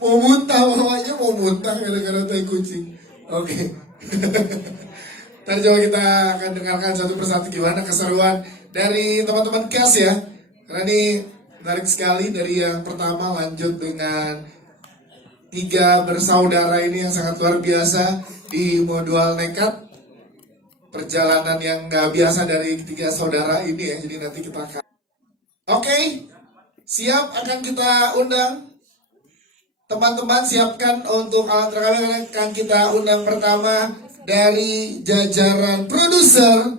Mau muntah, bawahnya mau muntah gara-gara tai kucing. Oke. Tadi coba kita akan dengarkan satu persatu gimana keseruan dari teman-teman CAS ya. Karena ini menarik sekali dari yang pertama lanjut dengan tiga bersaudara ini yang sangat luar biasa di Modual Nekat. Perjalanan yang nggak biasa dari tiga saudara ini ya. Jadi nanti kita akan. Oke, siap akan kita undang. Teman-teman siapkan untuk alat rekaman yang akan kita undang pertama dari jajaran produser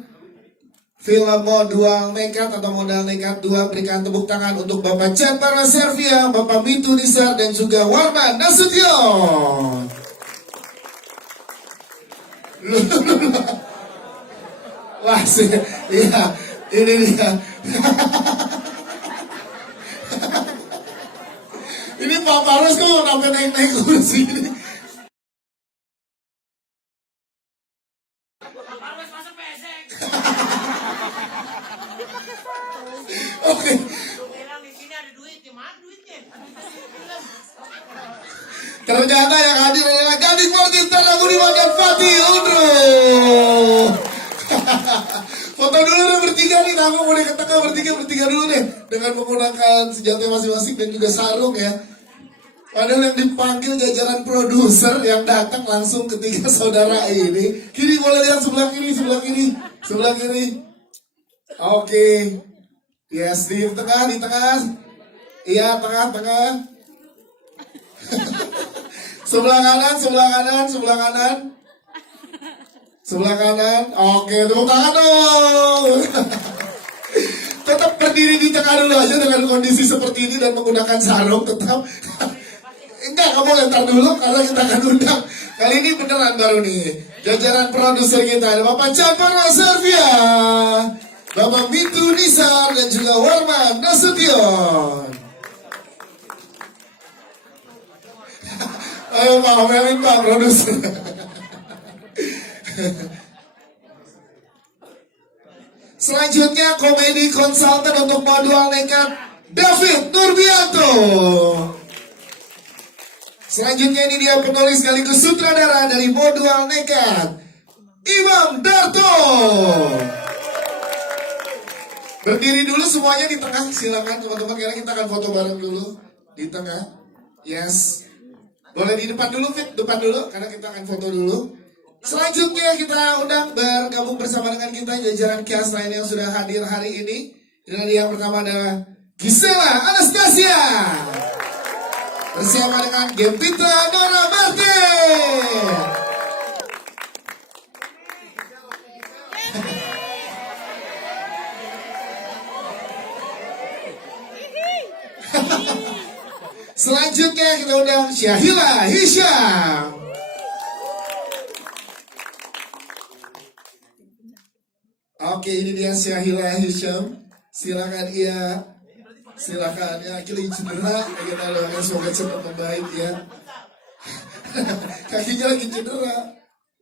film Modual Nekat atau Modal Nekat 2. Berikan tepuk tangan untuk Bapak Chan Paraservia, Bapak Mitu Nisar dan juga Warman Nasution. Wah, iya, ini dia. Ini Pak Paros kok sampai naik-naik kursi ini. Oke. Ternyata yang hadir adalah Gading Mortis Tanaguriman dan Fatih Undro. Foto dulu deh bertiga nih, kamu boleh ke tengah bertiga dulu deh dengan menggunakan senjata masing-masing dan juga sarung ya. Padahal yang dipanggil jajaran produser yang datang langsung ketiga saudara ini. Kiri boleh lihat sebelah kiri. Oke. Yes, di tengah. Iya, tengah. Sebelah kanan. Oke, tepuk tangan dong. Tetap berdiri di tengah dulu aja dengan kondisi seperti ini dan menggunakan sarung tetap. Enggak, kamu lempar dulu karena kita akan undang. Kali ini beneran baru nih. Jajaran produser kita ada Bapak Chan Paraservia, Bapak Mitu Nisar dan juga Warman Nasution. Ayo Pak, omelin Pak produser. Selanjutnya komedi konsultan untuk Modual Nekat David Nurbianto. Selanjutnya ini dia penulis sekaligus sutradara dari Modual Nekat Imam Darto. Berdiri dulu semuanya di tengah, silakan teman-teman, karena kita akan foto bareng dulu di tengah. Yes. Boleh di depan dulu, Fit, depan dulu karena kita akan foto dulu. Selanjutnya kita undang bergabung bersama dengan kita jajaran CAS lain yang sudah hadir hari ini. Ini yang pertama adalah Gisela Anastasia bersama dengan Gempita Nora Martin. Selanjutnya kita undang Syahila Hisham. Oke, ini dia Syahila Hisham. Silakan ya, kali cedera, kita doakan semoga cepat membaik ya. Kakinya lagi cedera.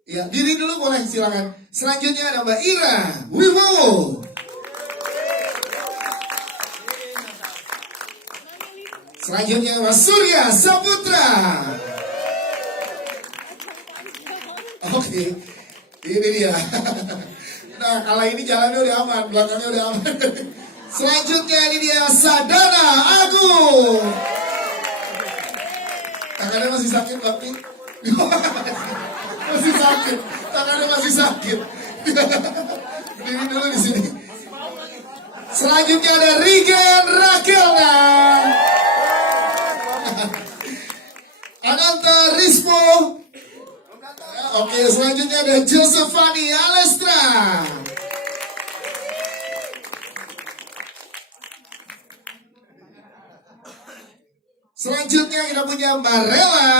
Ya, diri dulu boleh, silakan. Selanjutnya ada Mbak Ira Wibowo. Selanjutnya Mas Surya Saputra. Oke, ini dia. Nah, kalau ini jalannya udah aman, belakangnya udah aman. Selanjutnya ini dia Sadana Agung. Tangannya masih sakit, Bapak. Masih sakit, tangannya masih sakit. Berdiri dulu di sini. Selanjutnya ada Rigen Rakelna. Ananta Rispo. Oke, selanjutnya ada Josephani Alestra. Selanjutnya kita punya Mbak Rela.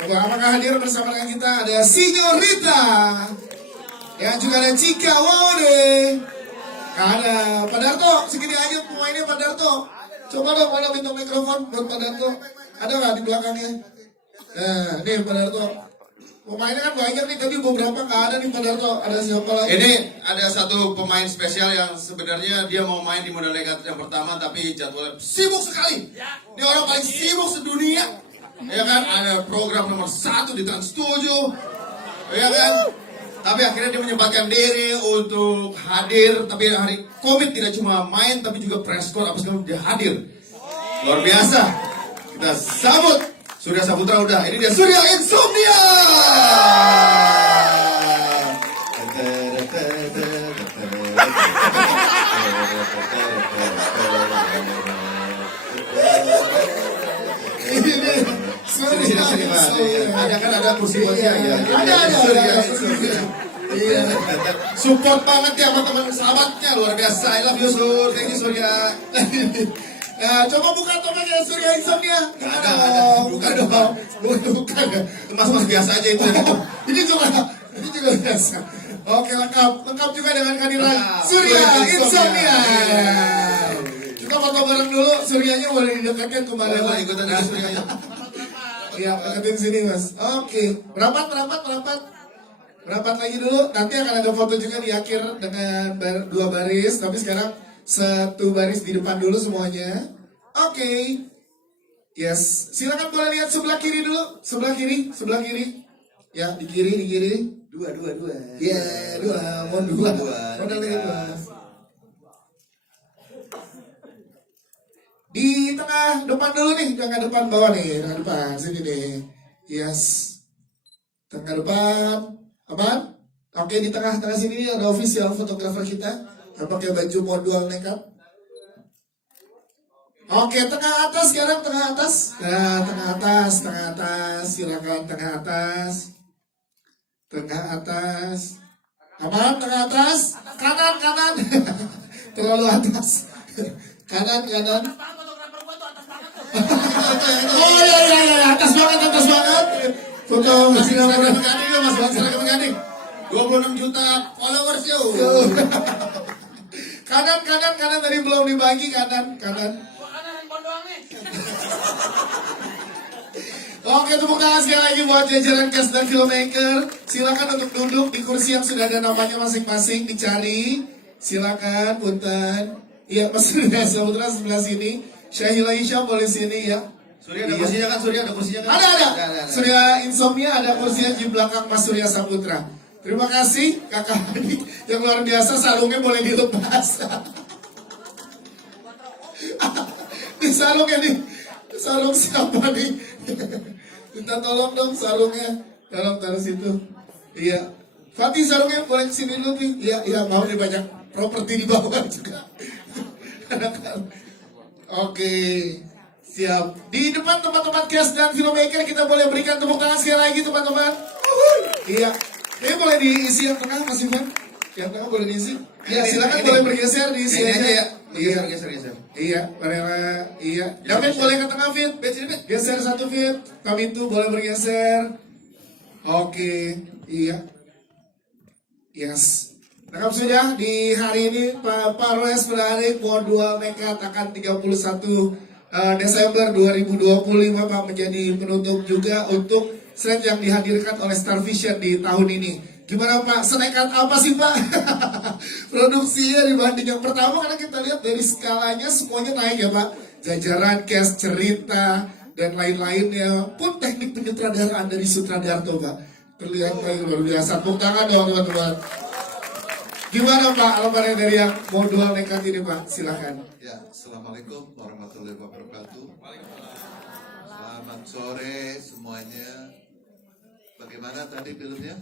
Coba apakah hadir bersama dengan kita ada Sinyorita. Yang juga ada Cika Wode. Ada Pak Darto, segini aja pemainnya Pak Darto. Coba dong, mana bintang mikrofon buat Pak Darto. Ada nggak di belakangnya? Nah, ini Pak Darto. Pemainnya kan banyak nih, tadi beberapa nggak ada nih Pak Darto. Ada siapa lagi? Ini ada satu pemain spesial yang sebenarnya dia mau main di modal nekat yang pertama, tapi jadwalnya sibuk sekali. Dia orang paling sibuk sedunia. Ya kan, ada program nomor 1 di Trans 7. Ya kan? Tapi akhirnya dia menyempatkan diri untuk hadir. Tapi hari Komit tidak cuma main, tapi juga press call apa segala dia hadir. Luar biasa. Kita sambut Surya Saputra udah. Ini dia Surya Insomnia. Ada kan ada kursi buat dia ya. Ada. Iya. Support banget ya sama teman sahabatnya, luar biasa. I love you Sur. Thank you Surya. Nah, coba buka topengnya Surya Insomnia. Ada. Bukan dong. Bukan ya. Mas biasa aja itu. Ini juga biasa. Oke, lengkap juga dengan kehadiran Lengkap. Surya Surya Insomnia. Insomnia. Kita foto bareng dulu. Suryanya boleh didekatkan kembali Boleh lagi. ikutan dengan Surya. Iya, deketin sini mas. Oke, merapat lagi dulu. Nanti akan ada foto juga di akhir dengan 2 baris. Tapi sekarang 1 baris di depan dulu semuanya. Oke. Yes, silakan boleh lihat sebelah kiri dulu. Sebelah kiri. Ya, di kiri. Dua. Ya, 2. Mau 2. Modal lagi 2. Di tengah depan dulu nih, tengah depan bawah nih, tengah depan sini nih. Yes. Tengah depan. Aman? Oke, di tengah sini nih ada official fotografer kita yang pakai baju modal nekat. Oke, tengah atas sekarang, tengah atas. Nah, tengah atas. Silakan tengah atas. Aman, tengah atas. Kanan. Terlalu atas. Kanan. Oh iya, atas banget. Foto masih Seragam menggading ya Mas Bang, seragam menggading. 26 juta followers yo. Kanan tadi belum dibagi kanan. Oke, tepuk tangan sekali lagi buat jajaran cast dan filmmaker. Silakan untuk duduk di kursi yang sudah ada namanya masing-masing, dicari. Silakan, punten. Iya, Mas Surya Saputra sebelah sini. Syahila Isyam boleh sini ya. Surya ada kursinya kan? Surya ada kursinya kan? Ada. Surya Insomnia ada kursinya di belakang Mas Surya Saputra. Terima kasih kakak Adi yang luar biasa, sarungnya boleh dilepas. Di sarungnya nih, sarung siapa nih? Minta tolong dong sarungnya, tolong taruh situ. Iya, Fatih sarungnya boleh kesini dulu nih. Iya mau nih, banyak properti di bawah juga. Oke. Siap. Di depan teman-teman cast dan filmmaker kita boleh berikan tepuk tangan sekali lagi teman-teman. Iya. Ini boleh diisi yang tengah Mas Ivan. Yang tengah boleh diisi. Ya silakan boleh bergeser diisi Ini aja. aja ya. Iya. Geser. Iya. Iya. David boleh ke tengah Fit. Geser 1 Fit. Kami itu boleh bergeser. Oke. Iya. Yes. Lengkap sudah di hari ini Pak Parwes menarik modul nekat akan 31 Desember 2025 Pak menjadi penutup juga untuk slide yang dihadirkan oleh Star Vision di tahun ini. Gimana Pak? Senekat apa sih Pak? Produksinya dibanding yang pertama, karena kita lihat dari skalanya semuanya naik ya Pak. Jajaran cast, cerita, dan lain-lainnya. Pun teknik penyutradaraan dari Sutradarto Pak. Terlihat Pak luar biasa. Tepuk tangan dong teman-teman. Gimana Pak alamaran dari yang modul nekat ini Pak? Silakan. Ya, Assalamualaikum warahmatullahi wabarakatuh. Selamat sore semuanya. Bagaimana tadi filmnya?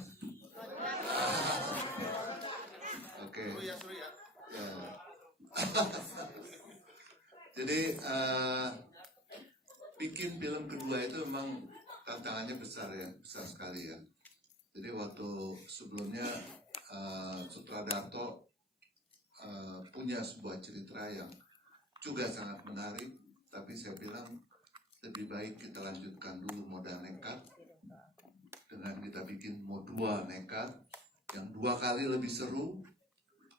Oke. Ya. Jadi bikin film kedua itu memang tantangannya besar ya, besar sekali ya. Jadi waktu sebelumnya Sutradarto punya sebuah cerita yang juga sangat menarik, tapi saya bilang lebih baik kita lanjutkan dulu modal nekat dengan kita bikin modul nekat yang 2 kali lebih seru,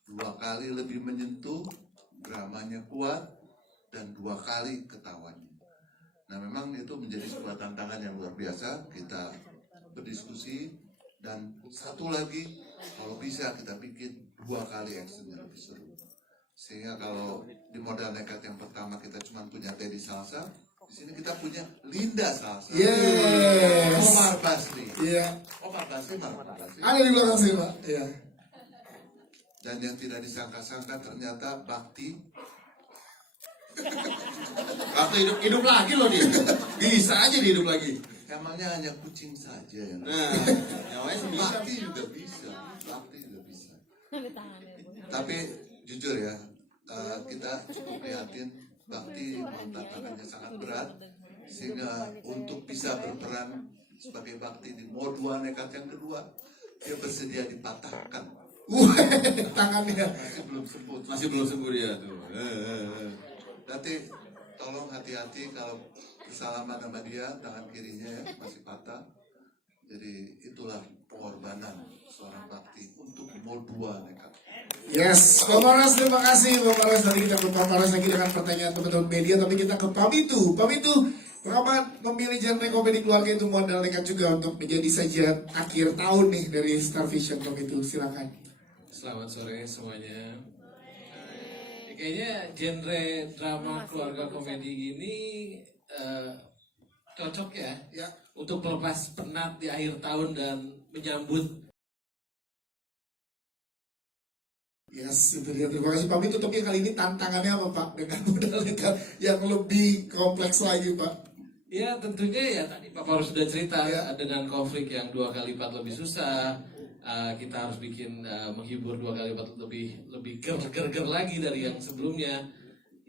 2 kali lebih menyentuh, dramanya kuat, dan 2 kali ketawanya. Nah memang itu menjadi sebuah tantangan yang luar biasa. Kita berdiskusi, dan satu lagi kalau bisa kita bikin 2 kali actionnya lebih seru. Sehingga kalau di modal nekat yang pertama kita cuma punya Teddy Salsa, di sini kita punya Linda Salsa, Yes. Omar Basri, Iya. Omar Basri. Ada di belakang sini, Pak. Iya. Dan yang tidak disangka-sangka ternyata Bakti. Waktu hidup lagi loh dia. Bisa aja dia hidup lagi. Emangnya hanya kucing saja yang Nah, nyawanya sih bisa. Bakti juga bisa, Bakti juga bisa. Tapi jujur ya, kita cukup prihatin. Bakti tantangannya sangat berat, sehingga untuk bisa berperan sebagai Bakti di mode 2 nekat yang kedua, dia bersedia dipatahkan. Tangannya. Masih belum sembuh dia tuh. Nanti tolong hati-hati kalau bersalaman sama dia, tangan kirinya ya masih patah. Jadi itulah pengorbanan seorang Bakti untuk mode 2 nekat. Yes, Pak Paras, terima kasih Pak Paras. Nanti kita ke Pak Paras lagi dengan pertanyaan teman-teman media, tapi kita ke Pamitu. Pamitu, kenapa memilih genre komedi keluarga itu modal nekat juga untuk menjadi sajian akhir tahun nih dari Star Vision? Pamitu, silakan. Selamat sore semuanya. Kayaknya genre drama keluarga komedi gini cocok ya untuk melepas penat di akhir tahun dan menyambut. Yes, itu dia. Terima kasih Pak Mitu. Tapi kali ini tantangannya apa Pak? Dengan modal nekat yang lebih kompleks lagi Pak. Ya tentunya ya tadi Pak Paru sudah cerita dengan konflik yang 2 kali lipat lebih susah. Kita harus bikin menghibur 2 kali lipat lebih ger lagi dari yang sebelumnya.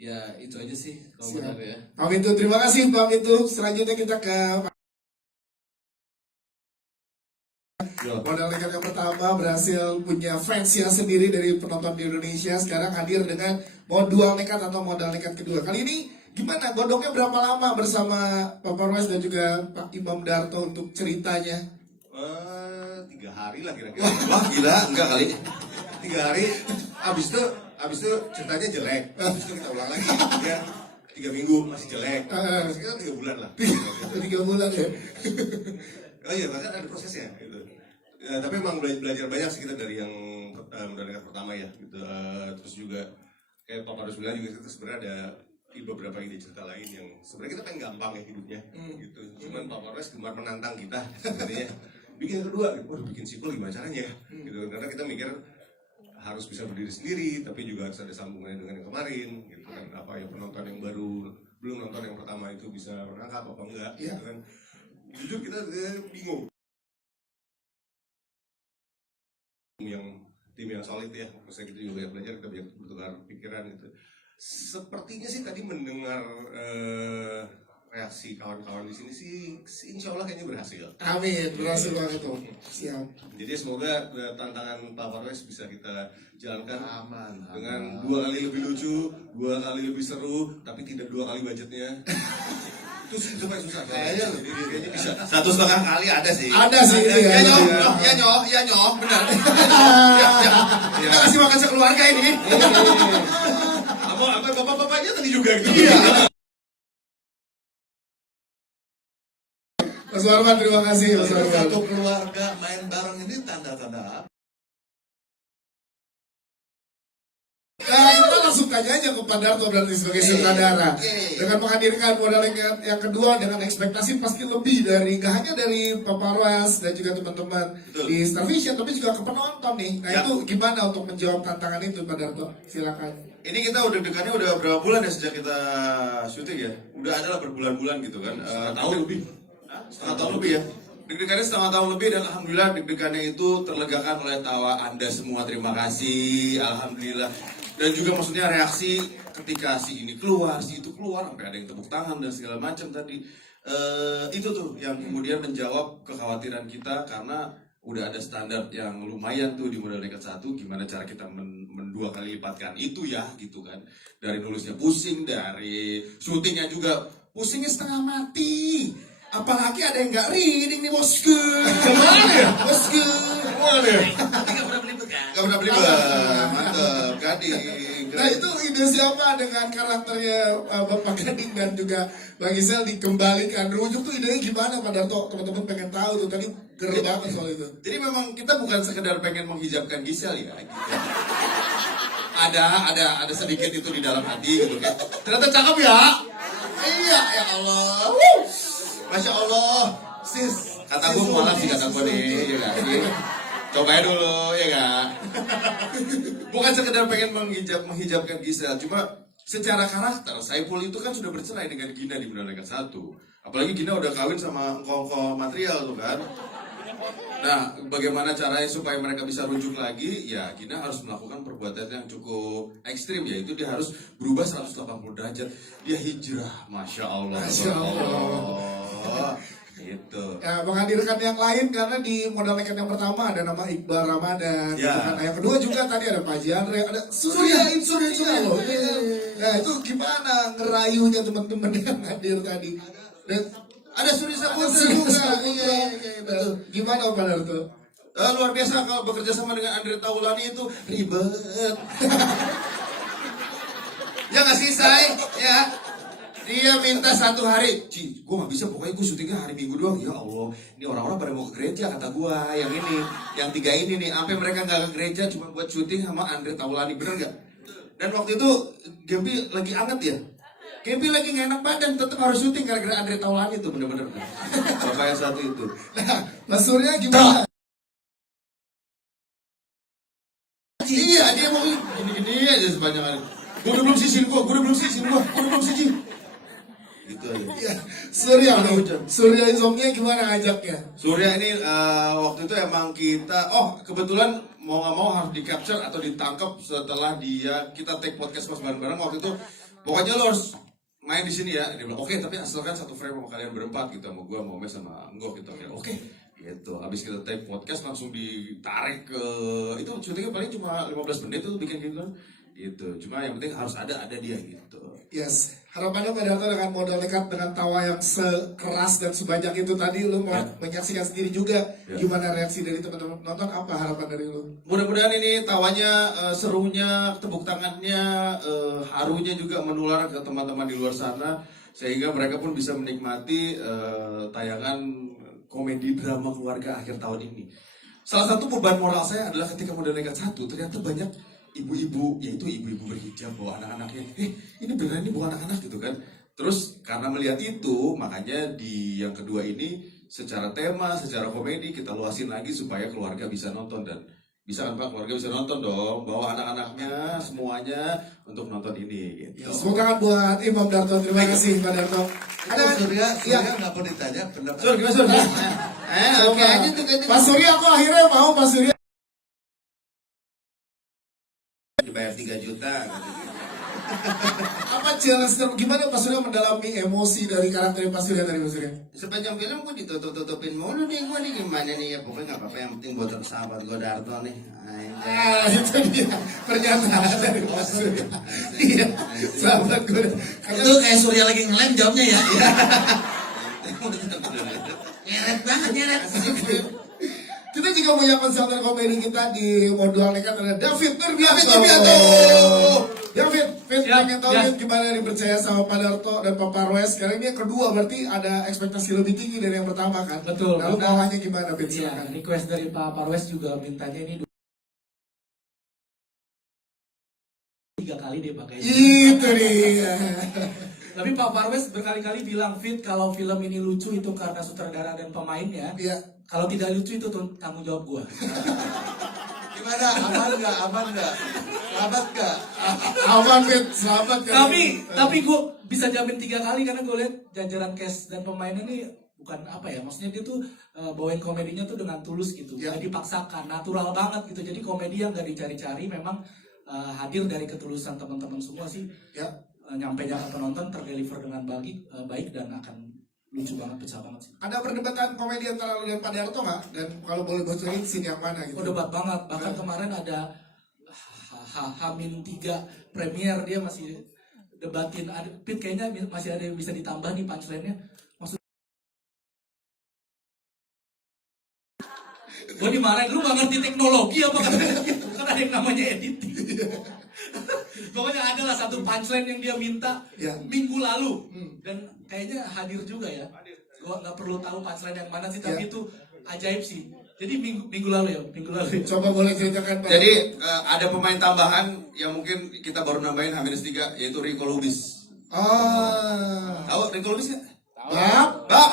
Ya itu aja sih kalau benar ya. Pak Mitu, terima kasih Pak Mitu. Selanjutnya kita ke modal nekat yang pertama, berhasil punya fansnya sendiri dari penonton di Indonesia. Sekarang hadir dengan modal nekat atau modal nekat kedua. Kali ini gimana? Godongnya berapa lama bersama Pak Parwes dan juga Pak Imam Darto untuk ceritanya? 3 hari lah kira-kira. Wah gila, enggak kali. 3 hari, abis itu ceritanya jelek. Abis itu kita ulang lagi. Ya, 3 minggu masih jelek. Sekitar 3 bulan lah. 3 bulan ya. Oh iya, bahkan ada prosesnya gitu. Ya, tapi emang belajar banyak sih kita dari yang modal nekat pertama ya gitu. Terus juga kayak Pak Parus bilang juga kita sebenarnya ada beberapa ide cerita lain yang sebenarnya kita pengen gampang ya hidupnya gitu. Cuman Pak Parus gemar menantang kita sebenarnya. Bikin yang kedua, waduh bikin sequel gimana caranya gitu. Karena kita mikir harus bisa berdiri sendiri, tapi juga harus ada sambungannya dengan yang kemarin gitu kan. Apa yang penonton yang baru belum nonton yang pertama itu bisa menangkap apa enggak gitu kan. Jujur kita bingung. Tim yang solid ya, maksudnya kita juga belajar, kita banyak bertukar pikiran gitu. Sepertinya sih tadi mendengar reaksi kawan-kawan di sini sih, insya Allah kayaknya berhasil. Amin, berhasil banget tuh. Siap. Jadi semoga tantangan Pak Parwes bisa kita jalankan Aman. dengan 2 kali lebih lucu, 2 kali lebih seru, tapi tidak 2 kali budgetnya. Itu paling susah. Kayaknya bisa. 1,5 kali ada sih. Ada sih ini ya. Ya nyoh, benar. Kita kasih makan sekeluarga ini. Apa bapak-bapaknya tadi juga gitu. Mas Warman, terima kasih Mas Warman. Satu keluarga main bareng ini tanda-tanda apa? Nah, kita langsung tanya aja ke Pak Darto berarti sebagai sutradara. Dengan menghadirkan modal yang kedua dengan ekspektasi pasti lebih dari gak hanya dari Pak Parwas dan juga teman-teman di Star Vision, tapi juga ke penonton nih. Nah itu gimana untuk menjawab tantangan itu Pak Darto? Silakan. Ini kita udah deg-degannya udah berapa bulan ya sejak kita syuting ya? Udah ada lah berbulan-bulan gitu kan. Tahun lebih. Setengah tahun lebih ya. Deg-degannya setengah tahun lebih dan alhamdulillah deg-degannya itu terlegakan oleh tawa Anda semua. Terima kasih, alhamdulillah. Dan juga maksudnya reaksi ketika si ini keluar, si itu keluar, sampai ada yang tepuk tangan dan segala macam tadi. Itu tuh yang kemudian menjawab kekhawatiran kita karena udah ada standar yang lumayan tuh di modal nekat 1, gimana cara kita 2 kali lipatkan itu ya gitu kan. Dari nulisnya pusing, dari syutingnya juga pusingnya setengah mati. Apalagi ada yang nggak reading nih bosku. Gimana ya bosku? Gimana ya? Tapi gak pernah belibet kan? Gak pernah belibet, mantep kan. Gading. Nah itu ide siapa dengan karakternya Bapak Gading dan juga Bang Gisel dikembalikan rujuk tuh idenya gimana Pak Darto? Teman-teman pengen tahu tuh tadi gerel banget soal itu. Jadi memang kita bukan sekedar pengen menghijabkan Gisel ya. Gitu. Ada sedikit itu di dalam hati gitu kan. Ternyata cakep ya. Iya ya Allah. Masya Allah. Sis, Kata gue malah sih kata gue nih, ya kan? Cobain dulu, ya kan? Bukan sekedar pengen menghijabkan Gisel, cuma secara karakter, Saiful itu kan sudah bercerai dengan Gina di Bunda Lekat 1. Apalagi Gina udah kawin sama engkong material tuh kan. Nah, bagaimana caranya supaya mereka bisa rujuk lagi? Ya, Gina harus melakukan perbuatan yang cukup ekstrim, yaitu dia harus berubah 180 derajat. Dia hijrah, Masya Allah. Masya Allah. Gitu. Ya, menghadirkan yang lain karena di modal nekat yang pertama ada nama Iqbal Ramadan. Ya. Gitu kan. Nah, yang kedua juga tadi ada Pak Jandre, ada Surya loh. Nah itu gimana ngerayunya teman-teman yang hadir tadi? Dan Ada Suri Saputra Surya juga. Saputra. Iya, betul. Gimana Pak Darto? Luar biasa kalau bekerja sama dengan Andre Taulani itu ribet. Ya nggak sih, Say? Ya. Dia minta 1 hari, Ci, gue gak bisa, pokoknya gue syutingnya hari Minggu doang. Ya Allah, ini orang-orang pada mau ke gereja kata gue, yang ini, yang 3 ini nih, sampai mereka gak ke gereja cuma buat syuting sama Andre Taulani, bener gak? Dan waktu itu Gempi lagi anget ya, Gempi lagi gak enak badan, tetap harus syuting gara-gara Andre Taulani tuh, bener-bener. Bapak yang satu itu. Nah, Mas Surya gimana? Iya, dia mau gini-gini aja sepanjang hari. Gue udah belum sisin gue. Gitu aja. Iya, Surya Udah nih. hujan. Surya Insomnia gimana ngajaknya? Surya ini waktu itu emang kita, kebetulan mau nggak mau harus di capture atau ditangkap setelah kita take podcast pas bareng-bareng waktu itu. Pokoknya lo harus main di sini ya. Dia bilang oke, tapi asalkan 1 frame sama kalian berempat gitu, sama gua, mau Mes sama Enggok gitu. Oke. Gitu. Habis kita take podcast langsung ditarik ke itu syutingnya paling cuma 15 menit tuh bikin gitu kan. Gitu. Cuma yang penting harus ada dia gitu. Yes, harapannya Pak Darto dengan modal nekat dengan tawa yang sekeras dan sebanyak itu tadi lu mau menyaksikan sendiri juga gimana reaksi dari teman-teman nonton, apa harapan dari lu? Mudah-mudahan ini tawanya, serunya, tepuk tangannya, harunya juga menular ke teman-teman di luar sana sehingga mereka pun bisa menikmati tayangan komedi drama keluarga akhir tahun ini. Salah satu beban moral saya adalah ketika Modal Nekat 1 ternyata banyak ibu-ibu, yaitu ibu-ibu berhijab bawa anak-anaknya. Ini beneran ini bukan anak-anak gitu kan. Terus karena melihat itu, makanya di yang kedua ini secara tema, secara komedi kita luasin lagi supaya keluarga bisa nonton. Dan bisa kan Pak, keluarga bisa nonton dong, bawa anak-anaknya semuanya untuk nonton ini gitu. Semoga kan buat Imam Darto, terima kasih Pak Darto. Ada Surya nggak mau ditanya pendapat. Sur, gimana Sur? Oke aja tuh. Pak Surya, aku akhirnya mau Pak Surya. Dibayar 3 juta. Apa jelas gimana Pak Surya mendalami emosi dari karakter Pak Surya tadi Pak Surya? Sepanjang film gue ditutup-tutupin mulu nih gue nih, gimana nih ya, pokoknya gak apa-apa yang penting buat sahabat gue Darto nih. Itu dia pernyataan dari Pak Surya. Iya, sahabat gue. Itu kayak Surya lagi ngelem jawabnya ya. Nyeret banget, nyeret. Kita juga punya konsultan komedi kita di modal nekat ada David Nurbianto. David, pengen tahu David gimana dipercaya sama Pak Darto dan Pak Parwes. Sekarang ini yang kedua, berarti ada ekspektasi lebih tinggi dari yang pertama kan? Betul. Lalu bawahannya gimana, Ben? Iya, Silakan. request dari Pak Parwes juga mintanya ini 3 kali dia pakai. Itu dia. Tapi Pak Parwes berkali-kali bilang, Fit, kalau film ini lucu itu karena sutradara dan pemainnya. Iya. Kalau tidak lucu itu tanggung jawab gua. Gimana? Aman nggak? Selamat nggak? Aman, Ben. Selamat kan? tapi gua bisa jamin 3 kali karena gua lihat jajaran cast dan pemainnya ini bukan apa ya, maksudnya dia tuh bawain komedinya tuh dengan tulus gitu, Ya. nggak dipaksakan, natural banget gitu. Jadi komedi yang gak dicari-cari, memang hadir dari ketulusan teman-teman semua sih. Ya. Nyampe ke penonton terdeliver dengan baik dan akan lucu banget, pecah banget sih. Ada perdebatan komedi antara lu dan Pak Darto nggak? Dan kalau boleh bocorin scene yang mana gitu? Oh, debat banget. Bahkan kemarin ada Hamin 3 premier, dia masih debatin. Pit kayaknya masih ada yang bisa ditambah nih punchline-nya. Maksud gue dimarahin, lu gak ngerti teknologi apa katanya gitu. Kan ada yang namanya editing. Pokoknya ada lah satu punchline yang dia minta Ya. minggu lalu dan kayaknya hadir juga ya. Gua nggak perlu tahu punchline yang mana sih, tapi Ya. itu ajaib sih. Jadi minggu lalu ya, minggu lalu. Coba boleh ceritakan Pak. Jadi ada pemain tambahan yang mungkin kita baru nambahin H-3 yaitu Rico Lubis. Tahu Rico Lubis nggak? Bab. Bab,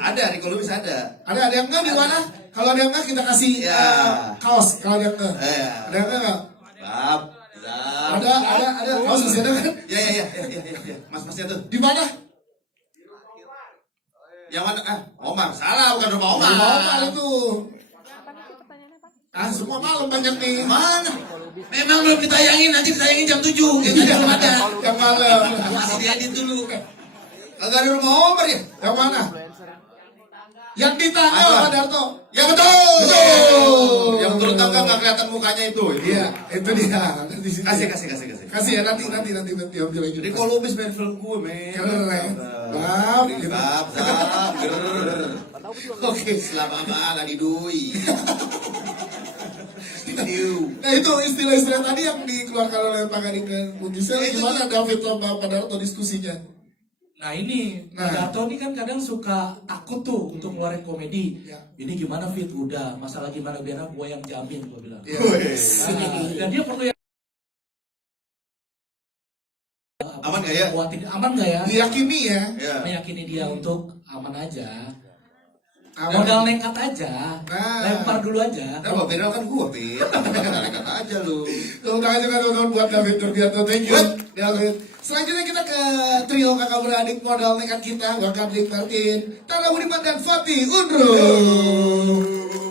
ada Rico Lubis ada. Ada yang enggak di mana? Kalau ada yang enggak kita kasih Ya. kaos. Kalau ada yang enggak. Ya. Ada yang enggak? Bab, Ada kaos masih ada kan? Ya. Masnya tuh. Di mana? Yang mana? Omar. Salah, bukan rumah Omar. Di Omar itu. Semua malam banyak nih. Mana? Memang belum ditayangin, nanti ditayangin jam 7. Yang tadi belum ada. Yang malam. Masih diedit dulu. Kagak ada rumah Omar ya? Yang mana? Yang di tangga Apa? Pak Darto. Ya betul. Betul. Yang turun tangga nggak kelihatan mukanya itu. Iya, itu dia. Nanti sini. Kasih. Kasih ya nanti ambil lagi. Rico Lubis main film gue, men. Keren. Bab. Bab. Oke. Selama mana di Dui. Nah itu istilah-istilah tadi yang dikeluarkan oleh Pak Gading dan Bung Gisel. Ya, itu Gimana David sama Pak Darto diskusinya? Nah ini, Nah. Pak Darto ini kan kadang suka takut tuh untuk ngeluarin komedi. Ya. Ini gimana Fit? Udah, masalah gimana biar gue yang jamin, gue bilang. Ya. Nah, dan dia perlu yang Aman nggak ya? buatin aman nggak ya? Diyakini ya. Ya. Meyakini dia untuk aman aja. Aman. Modal nekat aja, Nah. lempar dulu aja. Nah, Pak Viral kan gua, Pit. Nekat aja lu. Tepuk tangan juga teman-teman buat David Nurbianto. Thank you, David. Selanjutnya kita ke trio kakak beradik modal nekat kita, Wakar Dik Martin, Tara Budiman dan Fatih Undro.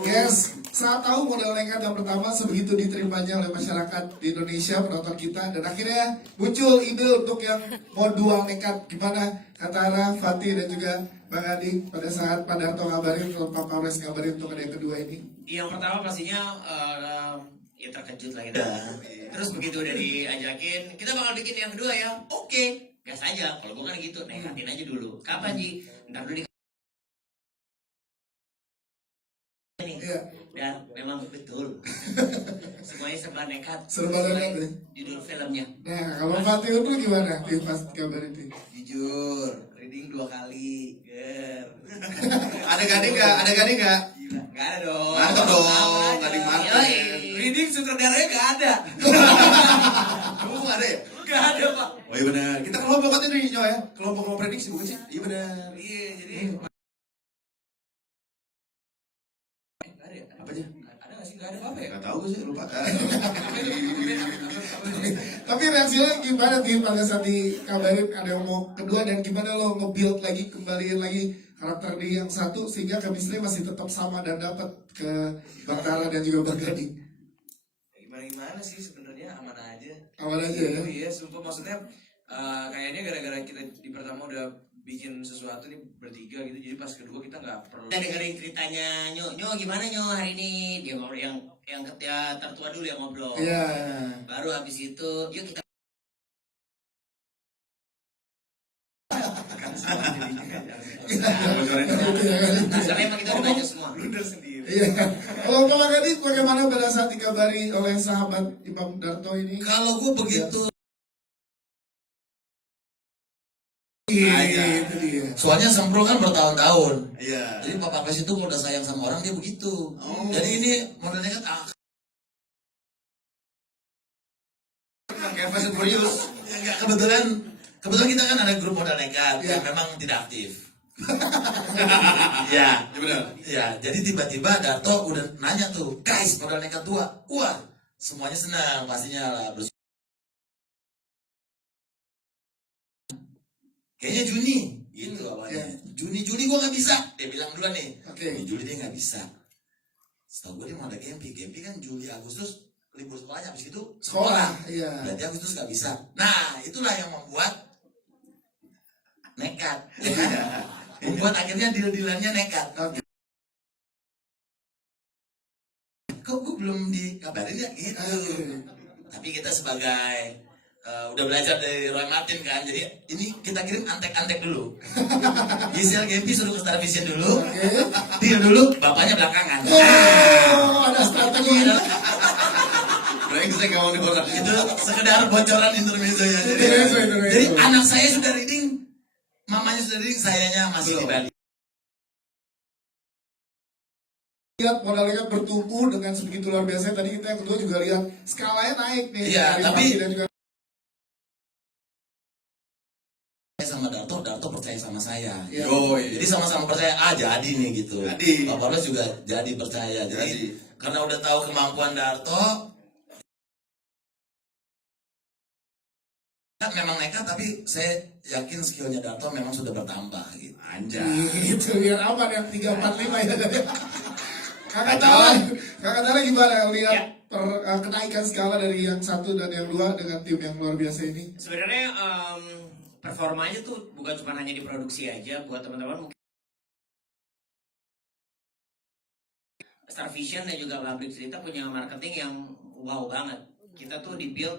Yes, saat tahu modal nekat yang pertama sebegitu diterimanya oleh masyarakat di Indonesia, penonton kita, dan akhirnya muncul ide untuk yang modal nekat. Gimana kata Tara, Fatih dan juga Bang Adi pada saat Pak Darto ngabarin, kalau Pak Kapolres ngabarin untuk ada yang kedua ini? Yang pertama pastinya ya terkejut lah kita. Terus begitu udah diajakin, kita bakal bikin yang kedua ya. Oke, gas aja. Kalau gue kan gitu, nekatin aja dulu. Kapan Ji? Ntar dulu di nih. Iya. Dan memang betul. Semuanya serba nekat. Serba nekat, ya? Judul filmnya. Nah, kalau Fatih Undro gimana? Pas kabar itu? Jujur, reading 2 kali, ger. Ada gading nggak? Ada gading nggak? Gila, nggak ada dong. Nggak ada dong. Gading Yoi. Martin. Reading sutradaranya nggak ada. Kamu nggak ada ya? Nggak ada pak. Oh iya benar. Kita kelompok aja nih, Nyo ya. Kelompok prediksi bukan sih? Iya benar. Iya, jadi nggak ada ya? Apa aja? Ada nggak sih? Nggak ada apa ya? Nggak tahu gue sih, lupa. Tapi reaksinya gimana Tim pada saat dikabarin ada yang mau kedua dan gimana lo nge-build lagi, kembaliin lagi karakter di yang satu sehingga chemistry masih tetap sama dan dapat ke Bang Tara dan juga Bang Gading. Gimana sih sebenarnya aman aja. Aman aja ya? Iya, sumpah maksudnya kayaknya gara-gara kita di pertama udah bikin sesuatu nih bertiga gitu, jadi pas kedua kita nggak perlu. Kita dengerin ceritanya Nyo gimana Nyo hari ini? Dia ngobrol yang ketia tertua dulu yang ngobrol. Iya. Baru habis itu, yuk kita Nah, memang kita udah banyak semua. Blunder sendiri. Iya. Kalau Bang Gading bagaimana pada saat dikabari oleh sahabat Imam Darto ini? Kalau gue begitu, Iya, itu dia. soalnya Sempro kan bertahun-tahun. Iya. Jadi Pak Kapolres itu kalau udah sayang sama orang dia begitu. Jadi ini modelnya kan Kayak Fast and Furious. enggak, kebetulan kita kan ada grup modal nekat Iya. yang memang tidak aktif. Ya, Iya benar. ya. Jadi tiba-tiba Darto udah nanya tuh, guys modal nekat 2. Wah, semuanya senang pastinya lah. Kayaknya Juni gitu awalnya. Juni gua nggak bisa. Dia bilang duluan nih. Oke. Di Juli dia nggak bisa. Setahu gue dia mau ada Gempi kan Juli Agustus libur sekolahnya, habis itu Sekolah, iya. Berarti Agustus nggak bisa. Nah itulah yang membuat nekat. Ya kan? Membuat akhirnya deal-dealannya nekat. Kok gue belum dikabarin ya gitu. Tapi kita sebagai udah belajar dari Roy Martin kan, jadi ini kita kirim antek-antek dulu. Gisel Gempi suruh ke Star Vision dulu, deal dulu, bapaknya belakangan. Oh, ada strategi. Brengsek kamu nih orang. Itu sekedar bocoran intermezzo ya. Jadi, Intermezzo. jadi anak saya sudah reading, mamanya sudah reading, sayanya masih di Bali. Lihat modal nekat bertumbuh dengan sebegitu luar biasa. Tadi kita yang kedua juga lihat skalanya naik nih. Iya, Dari tapi- Fatih dan juga Sama Darto percaya sama saya. Iya. Oh, iya. Jadi sama-sama percaya, jadi nih gitu. Jadi. Pak Paulus juga jadi percaya. Jadi Jadi. karena udah tahu kemampuan Darto, memang nekat, tapi saya yakin skillnya Darto memang sudah bertambah gitu. Anjay. gitu biar aman yang 345 ya. Kakak Tala gimana lihat Ya. kenaikan skala dari yang satu dan yang dua dengan tim yang luar biasa ini? Sebenarnya performanya tuh bukan cuma hanya di produksi aja buat teman-teman mungkin Star Vision dan juga Pabrik Cerita punya marketing yang wow banget. Kita tuh di build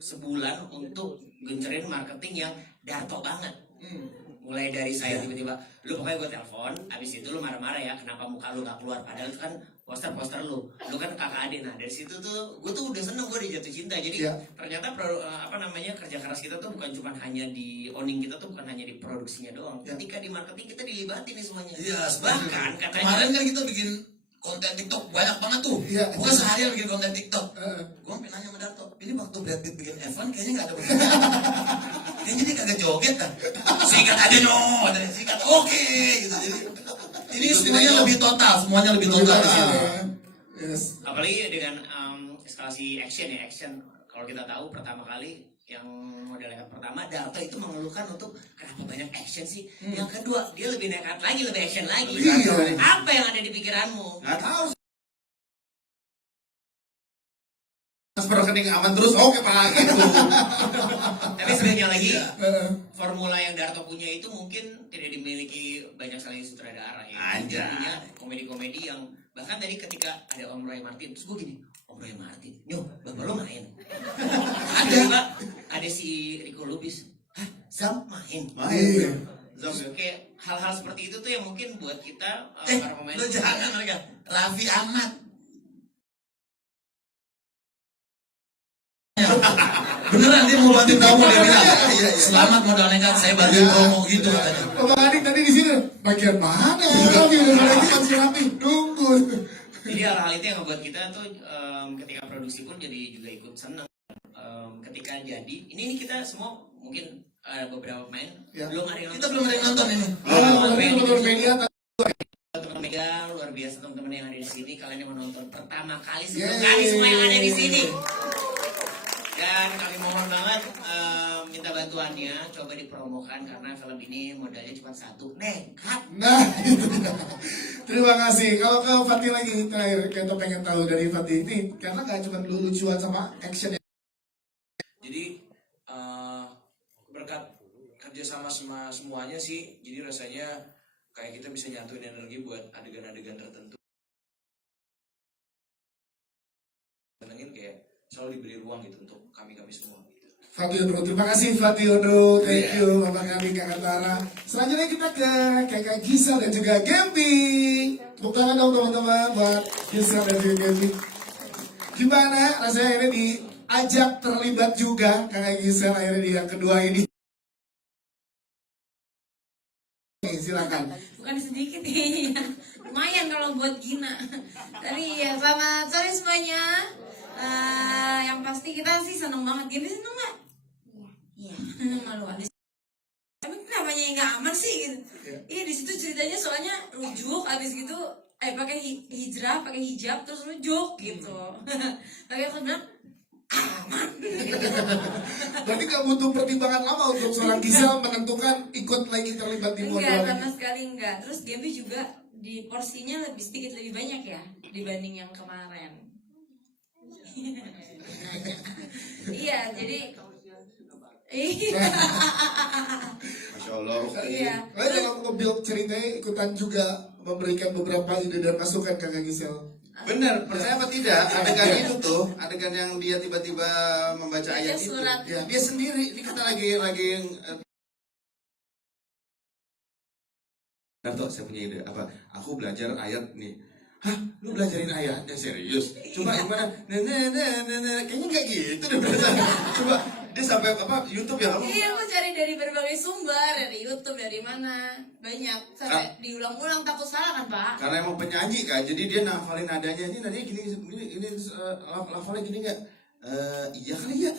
sebulan untuk gencerin marketing yang Darto banget. Mulai dari saya tiba-tiba, lu pokoknya gue telepon, abis itu lu marah-marah ya, kenapa muka lu gak keluar, padahal itu kan poster-poster lu kan kakak adik. Nah dari situ tuh gue tuh udah seneng, gue udah jatuh cinta. Jadi Iya. ternyata kerja keras kita tuh bukan cuma hanya di owning kita tuh bukan hanya di produksinya doang. Iya. Ketika di marketing kita dilibatin nih semuanya. Iya, Bahkan katanya kemarin kan kita bikin konten TikTok banyak banget tuh. Iya. Bukan seharian bikin konten TikTok. Heeh. Gue sampai nanya sama Darto, ini waktu Brad Pitt bikin Evan kayaknya nggak ada begini. Kayaknya dia kagak joget kan. Sikat aja no, sikat oke gitu. Jadi ini semuanya lebih total, semuanya lebih total di sini. Yes. apalagi dengan eskalasi action. Kalau kita tahu pertama kali yang model nekat pertama Darto itu mengeluhkan untuk kenapa banyak action sih. Yang kedua dia lebih nekat lagi, lebih action lagi. Iya. Apa yang ada di pikiranmu? Nggak tahu. Transfer rekening aman terus, oke pak. Gitu. Tapi sebenarnya lagi Heeh. formula yang Darto punya itu mungkin tidak dimiliki banyak sekali sutradara ya. Anjay. Dia punya komedi-komedi yang bahkan tadi ketika ada Om Roy Martin terus gue gini, Om Roy Martin, yo bapak lo main. Ada juga ada si Rico Lubis, hah Zam main. Iya. Oke, hal-hal seperti itu tuh yang mungkin buat kita para pemain. Lu jangan mereka. Raffi Ahmad. Beneran dia mau bantu promo, dia bilang selamat modal nekat, saya bantu promo gitu katanya. Oh, Bang Adik tadi di sini bagian mana? Kami udah mulai masih rapi, nunggu. Jadi hal-hal itu yang membuat kita tuh ketika produksi pun jadi juga ikut seneng. Ketika jadi, ini kita semua mungkin beberapa pemain Ya. belum ada yang Kita belum ada yang nonton ini. Teman-teman media teman-teman megang luar biasa teman-teman yang ada di sini, kalian yang menonton pertama kali sebelum Yeay. kali semua yang ada di sini. Dan kami mohon banget minta bantuannya coba dipromokan karena film ini modalnya cuma satu, nekat. Nah, itu dia. Terima kasih. Kalau ke Fatih lagi terakhir, kita pengen tahu dari Fatih ini karena nggak cuma lucuan sama action ya. Jadi berkat kerjasama sama semuanya sih, jadi rasanya kayak kita bisa nyatuin energi buat adegan-adegan tertentu. Senengin kayak selalu diberi ruang gitu untuk kami semua. Fatih Uno, terima kasih Fatih Uno, thank you Bapak kami Kakak Tara. Selanjutnya kita ke Kakak Gisel dan juga Gempi. Tepuk tangan dong teman-teman buat Gisel dan juga Gempi. Gimana rasanya ini diajak terlibat juga Kakak Gisel akhirnya di yang kedua ini? Silakan. Bukan sedikit ya, lumayan kalau buat Gina. Tapi ya selamat sore semuanya. Yang pasti kita sih seneng banget. Gini seneng nggak? Iya. Malu ada. Tapi namanya nggak aman sih. Gitu. Iya di situ ceritanya soalnya rujuk, abis gitu pakai hijrah, pakai hijab terus rujuk gitu. Tapi aku bilang aman. Berarti nggak butuh pertimbangan lama untuk seorang Gisel menentukan ikut lagi terlibat di Enggak, modal sama ini. sekali enggak. Terus Gempi juga di porsinya lebih sedikit lebih banyak ya dibanding yang kemarin. Iya, jadi iya. Masya Allah. Iya. Lalu kalau nge-build ceritanya ikutan juga memberikan beberapa ide dan masukan Kakak Gisel. Bener, percaya apa tidak? Adegan itu tuh, adegan yang dia tiba-tiba membaca ayat itu, surat. ya, dia sendiri. Ini kata lagi Darto, saya punya ide apa? Aku belajar ayat nih. hah, lu belajarin ayahnya serius? Coba gimana? Kayaknya nggak gitu deh. Coba dia sampai apa YouTube ya kamu? Iya, aku cari dari berbagai sumber, dari YouTube, dari mana, banyak. Sampai diulang-ulang, takut salah kan Pak? Karena emang penyanyi kan, jadi dia nafalin nadanya, ini nadanya gini, ini lafalnya gini nggak? Iya kali ya.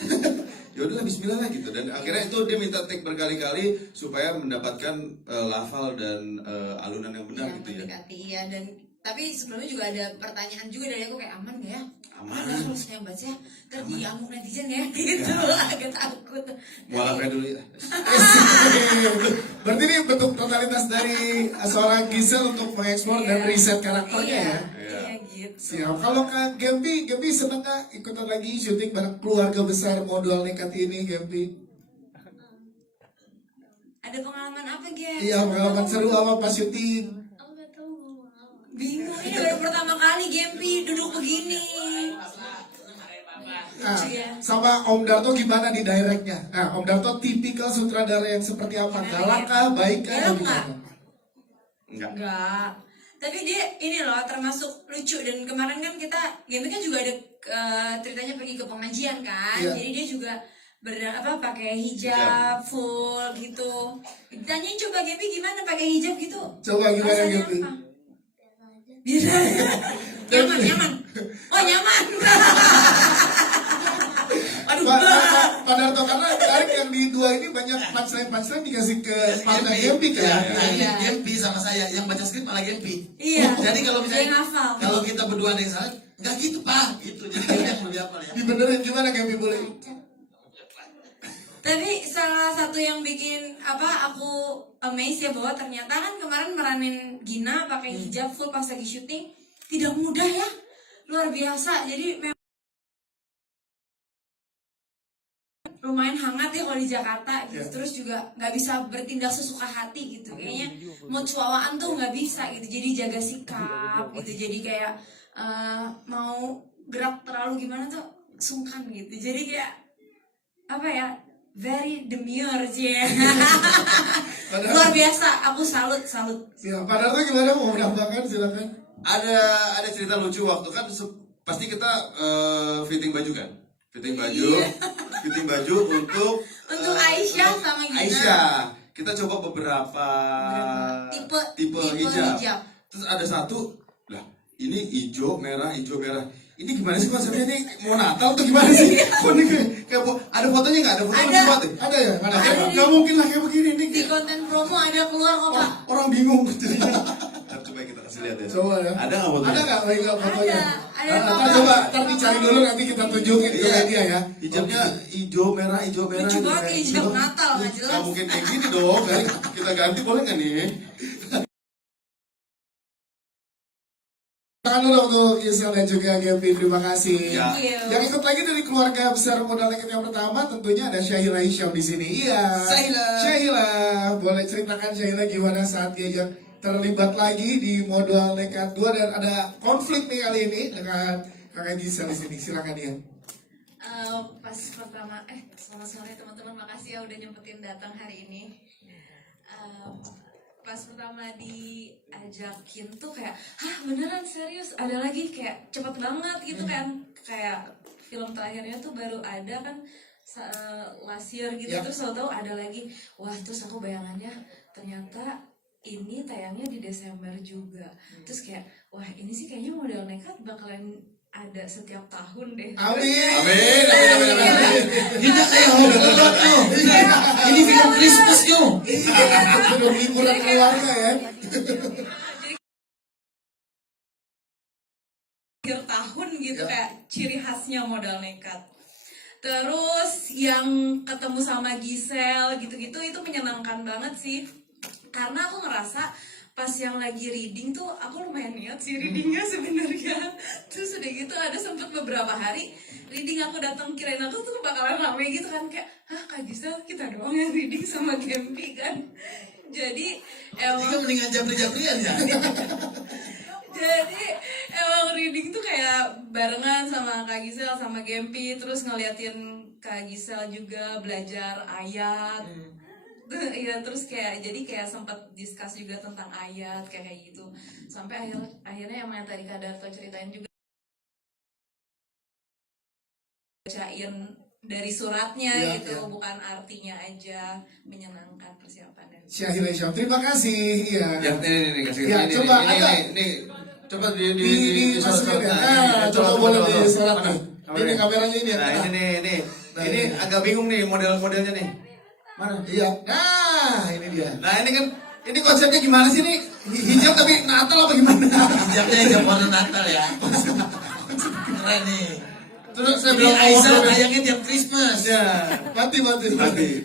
Ya udahlah Bismillah lah gitu. Dan akhirnya itu dia minta take berkali-kali supaya mendapatkan lafal dan alunan yang benar Iya, gitu ya. mendekati, iya. Dan tapi sebelumnya juga ada pertanyaan juga dari aku kayak aman gak ya? Aman. Ada kalau saya baca ntar diamuk netizen ya gitu, agak takut. Mualafnya dulu ya. Berarti ini bentuk totalitas dari seorang Gisel untuk mengeksplor dan riset karakternya Iya, ya. iya gitu. Siap. Kalau Kak Gempi seneng nggak ikutan lagi syuting bareng keluarga besar modal nekat ini, Gempi? Ada pengalaman apa Gem? Iya, pengalaman seru apa pas syuting? Bingung, ini baru pertama kali Gempi duduk begini. Nah, Iya. sama Om Darto gimana di directnya? Nah, Om Darto tipikal sutradara yang seperti apa? Galak kah, baik kah, atau Galak nggak? gimana? Enggak. Tapi dia ini loh termasuk lucu, dan kemarin kan kita Gempi kan juga ada ceritanya pergi ke pengajian kan. Iya. Jadi dia juga pakai hijab full gitu. Ditanyain coba Gempi gimana pakai hijab gitu. Coba gimana Rasanya Gempi? apa? Biasa. Nyaman. Oh nyaman. Aduh. Pak Darto, karena tarik yang di dua ini banyak punchline dikasih ke partner Gempi kan? Iya. Gempi sama saya yang baca skrip malah Gempi. Iya. Jadi kalau Dia misalnya ngafal. kalau kita berdua ada yang salah, nggak gitu Pak, gitu. Jadi Gempi yang lebih hafal ya. Dibenerin gimana Gempi boleh? Tapi salah satu yang bikin aku amazed ya, bahwa ternyata kan kemarin meranin Gina pakai hijab full pas lagi syuting tidak mudah ya, luar biasa. Jadi memang lumayan hangat ya kalau di Jakarta gitu. Terus juga nggak bisa bertindak sesuka hati gitu, kayaknya mau cuawaan tuh nggak bisa gitu. Jadi jaga sikap gitu, jadi kayak mau gerak terlalu gimana tuh sungkan gitu. Jadi kayak apa ya, very demure sih. Luar biasa, aku salut. Ya, Pak Darto gimana mau menambahkan, silakan. Ada cerita lucu waktu kan pasti kita fitting baju kan, fitting baju untuk Aisyah sama Gina. Aisyah. Kita coba beberapa tipe hijab. Terus ada satu, lah ini hijau merah. Ini gimana sih konsepnya, ini mau Natal atau gimana sih? Kok ini kayak ada fotonya nggak? Ada fotonya Ada. buat deh. Ada ya? Mana? Ada. Nggak mungkin lah kayak begini nih. Di konten promo ada keluar kok Pak. Orang bingung. Coba kita kasih lihat ya. Coba ya. Ada nggak fotonya? Ada nggak? Baik nggak fotonya? Ada Nah, Bapak. ntar coba, ntar dicari dulu nanti kita tunjukin ke media ya. Hijabnya hijau merah. Lucu banget kayak hijab Natal, nggak jelas. Nggak mungkin kayak gini dong. Kita ganti boleh nggak nih? Tangan dulu untuk Gisel dan juga Gempi, terima kasih. Ya. Thank you. Yang ikut lagi dari keluarga besar modal nekat yang pertama tentunya ada Syahila Hisham di sini. Iya. Syahila, boleh ceritakan Syahila gimana saat diajak terlibat lagi di modal nekat 2 dan ada konflik nih kali ini dengan kakak Gisel di sini. Silakan dia. Pas pertama, selamat sore teman-teman, makasih ya udah nyempetin datang hari ini. Pas pertama diajakin tuh kayak, hah beneran serius, ada lagi, kayak cepet banget gitu kan. Kayak film terakhirnya tuh baru ada kan last year gitu, Ya. terus tahu ada lagi. Wah, terus aku bayangannya ternyata ini tayangnya di Desember juga. Terus kayak, wah ini sih kayaknya modal nekat bakalan ada setiap tahun deh. Amin. Amin. Tidak kayak Hogwarts tuh. Ini film Christmas yuk. Sudah liburan keluarga ya. Akhir tahun gitu, kayak ciri khasnya modal nekat. Terus yang ketemu sama Gisel gitu-gitu itu menyenangkan banget sih, karena aku ngerasa pas yang lagi reading tuh aku lumayan niat sih readingnya sebenarnya. Terus udah gitu ada sempet beberapa hari reading aku datang, kirain aku tuh bakalan rame gitu kan, kayak hah Kak Gisel kita doang yang reading sama Gempi kan. Jadi Jika mendingan japri-japrian ya. Jadi emang reading tuh kayak barengan sama Kak Gisel sama Gempi, terus ngeliatin Kak Gisel juga belajar ayat. Iya, terus kayak jadi kayak sempat discuss juga tentang ayat kayak gitu. Sampai akhirnya yang tadi Kak Darto ceritain juga, bacain dari suratnya Iya, gitu, iya. bukan artinya aja, menyenangkan persiapannya. Syahir Aisyah, terima kasih. Iya. Yang ini kasih Ya, ini, coba ini, ada. ini, coba Di surat-surat. masukin ya. Nah, Coba boleh di surat Mana? nih. Mana? Ini kameranya ini ya. Nah, ini nih, ini. Nah, Ini ini. agak bingung nih model-modelnya nih. Mana? Iya. Nah, ini dia. Nah, ini kan ini konsepnya gimana sih nih? Hijab tapi Natal apa gimana? Hijabnya hijab warna Natal ya. Keren nih. Terus saya Ini bilang Aisyah tayangnya tiap Christmas. ya. Mati. Mati.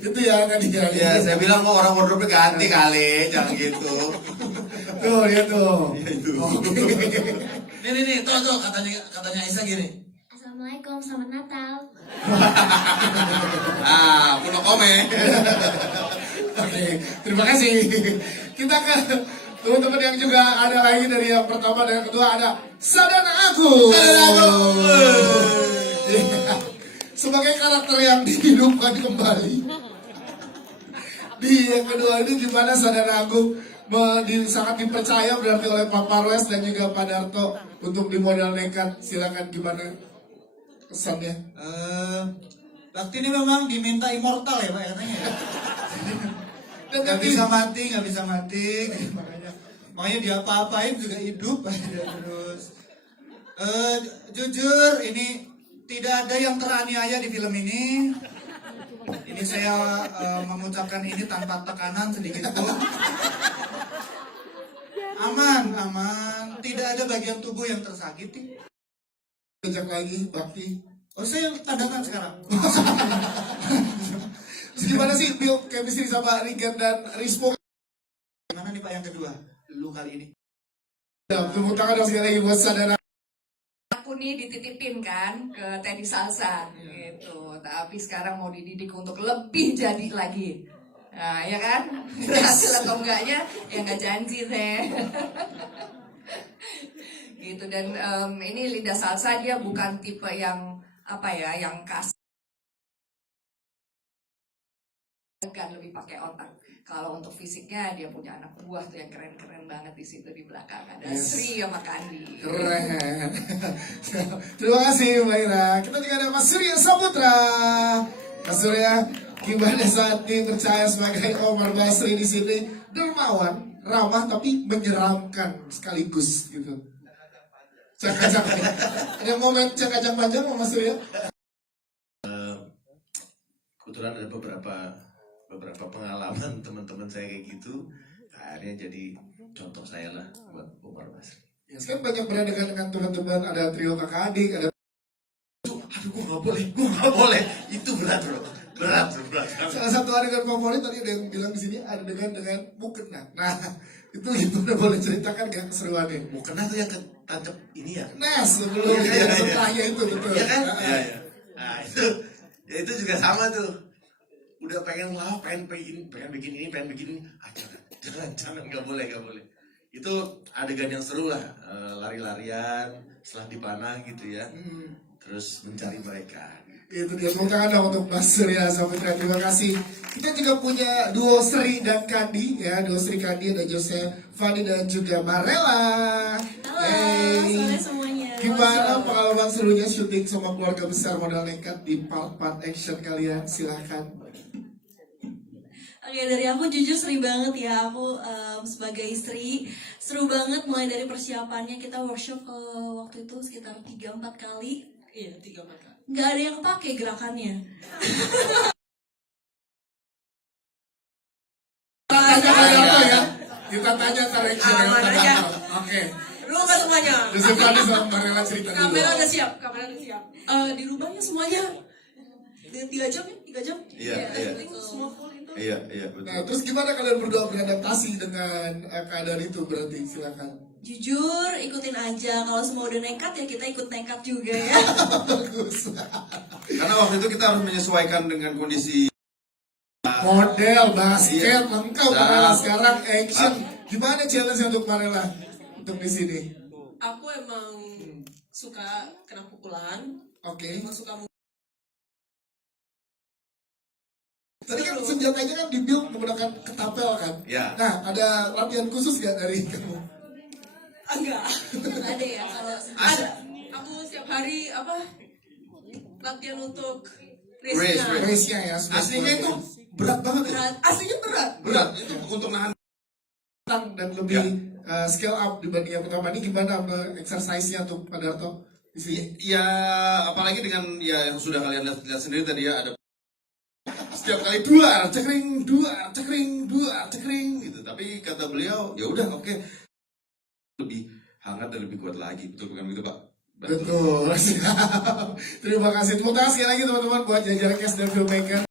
Itu ya tadi ya. Ya, saya bilang kok orang wardrobe ganti kali, jangan gitu. Tuh, ya tuh. Ya, itu. Oke. Nih, tuh katanya Aisyah gini. Assalamualaikum, selamat Natal. Ah, puno kome. Oke, terima kasih. Kita ke teman-teman yang juga ada lagi dari yang pertama dan yang kedua ada Sadana Aku. Iya. Sebagai karakter yang dihidupkan kembali. Di yang kedua ini gimana Sadana Aku sangat dipercaya berarti oleh Pak Parwes dan juga Pak Darto untuk di modal nekat. Silakan gimana kesannya? Bakti ini memang diminta immortal ya Pak katanya ya. Dan Gak bisa mati, makanya dia apa-apain juga hidup. Terus jujur ini tidak ada yang teraniaya di film ini. Ini saya mengucapkan ini tanpa tekanan sedikit pun. Aman, tidak ada bagian tubuh yang tersakiti. Ajak lagi Bakti. Oh, saya tandakan sekarang. Terus gimana sih biochemistry sama Rigen dan Rispo? Gimana nih Pak yang kedua? Lu kali ini. Ya, tepuk tangan dong sekali lagi buat Sadana. Aku nih dititipin kan ke Teddy Salsa gitu, tapi sekarang mau dididik untuk lebih jadi lagi. Nah, ya kan? Berhasil atau enggaknya ya nggak janji teh. Gitu. Dan ini Linda Salsa, dia bukan tipe yang apa ya, yang kasar, kan lebih pakai otak. Kalau untuk fisiknya dia punya anak buah tuh yang keren-keren banget di situ di belakang, ada Yes. Sri sama Kandi. Keren. Terima kasih Mbak Ira. Kita juga ada Mas Surya Saputra. Mas Surya, gimana saat dipercaya sebagai Omar Basri di sini? Dermawan, ramah tapi menyeramkan sekaligus gitu. Cak-cak. Ada momen cak-cak panjang sama Mas Surya? Kebetulan ada beberapa pengalaman teman-teman saya kayak gitu, akhirnya jadi contoh saya lah buat Umar Basri. Ya, sekarang banyak berhadapan dengan teman-teman, ada trio kakak adik, ada Aduh, gue gak boleh. Itu berat bro. Berat. salah satu adegan favorit tadi ada yang bilang di sini ada dengan mukena. Nah, itu gimana boleh ceritakan gak keseruannya? Mukena tuh yang ketancap ini ya. Nah, sebelum Iya, iya, iya. setelahnya itu betul. Iya kan? Nah, Iya. Nah itu juga sama tuh. Udah pengen bikin ini. Ah, jangan, nggak boleh. Itu adegan yang seru lah, lari-larian setelah dipanah gitu ya. Terus mencari mereka. Itu dia, tepuk tangan dong untuk Mas Surya Saputra, terima kasih. Kita juga punya duo Sri dan Kandi ya, duo Sri Kandi, ada Jose Fadi dan juga Marella. Halo, sore semuanya. Gimana pengalaman serunya syuting sama keluarga besar Modal Nekat di part-part action kalian? Silahkan. Oke, dari aku jujur sering banget ya. Aku sebagai istri seru banget, mulai dari persiapannya. Kita workshop waktu itu sekitar 3-4 kali. Iya, 3-4 kali. Nggak ada yang pakai gerakannya. Tanya apa ya? Kita tanya action ya. Aman aja. Oke. Lu kan semuanya. Jose Fadi sama Marella cerita dulu. Kamera udah siap. Di rumahnya semuanya 3 jam ya? 3 jam? Iya. Itu semua full itu. Iya, betul. Nah, terus gimana kalian berdua beradaptasi dengan keadaan itu berarti? Silakan. Jujur, ikutin aja. Kalau semua udah nekat ya kita ikut nekat juga ya. Bagus. Karena waktu itu kita harus menyesuaikan dengan kondisi Model, basket, Iya. lengkap. Nah. Marella sekarang action. Gimana challenge untuk Marella untuk di sini? Aku emang suka kena pukulan. Oke. Emang suka Tadi kan senjatanya kan di-build menggunakan ketapel kan? Ya. Nah, ada latihan khusus gak dari kamu? Enggak. Nggak ada ya kalau Ada. Aku setiap hari latihan untuk Race, race. Race-nya ya. Aslinya itu berat banget ya. Berat. Aslinya berat. Berat itu untuk nahan. Dan lebih scale up dibanding yang pertama. Ini gimana exercise-nya tuh Pak Darto? Di sini? Ya apalagi dengan ya yang sudah kalian lihat sendiri tadi ya, ada setiap kali dua cekring gitu. Tapi kata beliau ya udah oke, lebih hangat dan lebih kuat lagi, betul bukan begitu Pak? Betul. Siap. Terima kasih. Tepuk tangan sekali lagi teman-teman buat jajaran Cast dan Filmmaker.